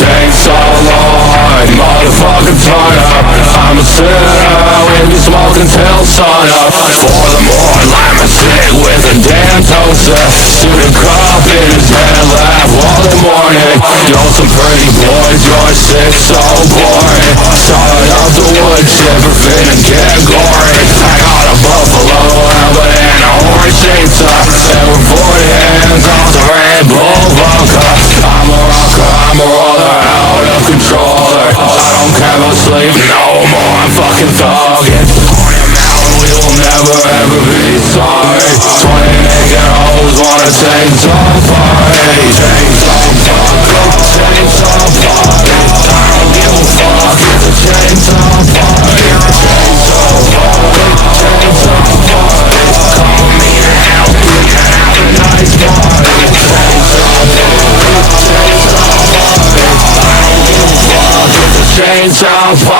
Chainsawww party. Motherfucking Turnuppp, I'm a sinner, we'll be smoking till sunup. For the Morn, light my cig with a damn toaster. Student cup in his hand, laugh while they're mourning. Yo, some pretty boys, you're sick, so boring. Start up the wood chipper, Fina, get Gory. I got a buffalo, a banana, orange chainsaw, and we're 40 hands off the Redbull Vodka. I'm a rocker, I'm a roller, out of controller. I don't care about sleep no more, I'm fucking thugging. On your mountain, we will never ever be sorry. 20 naked hoes wanna Chainsawww party. Chainsawww party. I don't give a fuck, it's a Chainsawww party. Chainsawww party. Call me now, we can have a nice party. Chainsawww party. I don't give a fuck, it's a Chainsawww party.